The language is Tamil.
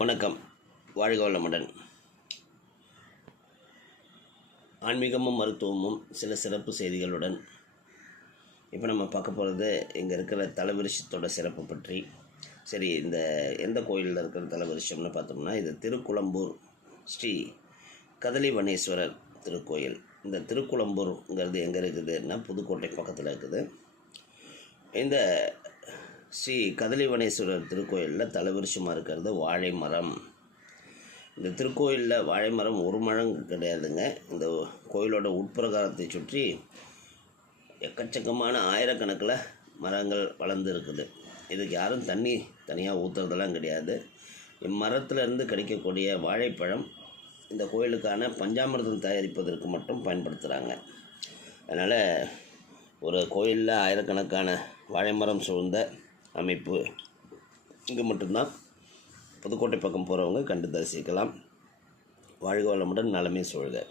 வணக்கம். வாழ்க வளமுடன். ஆன்மீகமும் மருத்துவமும் சில சிறப்பு செய்திகளுடன் இப்போ நம்ம பார்க்க போகிறது இங்கே இருக்கிற தலவிருஷத்தோட சிறப்பு பற்றி. சரி இந்த எந்த கோயிலில் இருக்கிற தலவிருஷம்னு பார்த்தோம்னா இது திருக்குளம்பூர் ஸ்ரீ கதலிவனேஸ்வரர் திருக்கோயில். இந்த திருக்குளம்பூருங்கிறது எங்கே இருக்குதுன்னா புதுக்கோட்டை பக்கத்தில் இருக்குது. இந்த ஸ்ரீ கதலிவனேஸ்வரர் திருக்கோயிலில் தலவிருஷமாக இருக்கிறது வாழை மரம் இந்த திருக்கோயிலில் வாழை மரம் ஒரு மரம் கிடையாதுங்க. இந்த கோயிலோட உட்பிரகாரத்தை சுற்றி எக்கச்சக்கமான ஆயிரக்கணக்கில் மரங்கள் வளர்ந்து இருக்குது இதுக்கு யாரும் தண்ணி தனியாக ஊற்றுறதெல்லாம் கிடையாது. இம்மரத்திலிருந்து கிடைக்கக்கூடிய வாழைப்பழம் இந்த கோயிலுக்கான பஞ்சாமிர்தம் தயாரிப்பதற்கு மட்டும் பயன்படுத்துகிறாங்க அதனால் ஒரு கோயிலில் ஆயிரக்கணக்கான வாழை மரம் சூழ்ந்த அமைப்பு. இங்கே மட்டும்தான் புதுக்கோட்டை பக்கம் போகிறவங்க கண்டு தரிசிக்கலாம். வாழ்க வளமுடன் நலமே சூழ்க.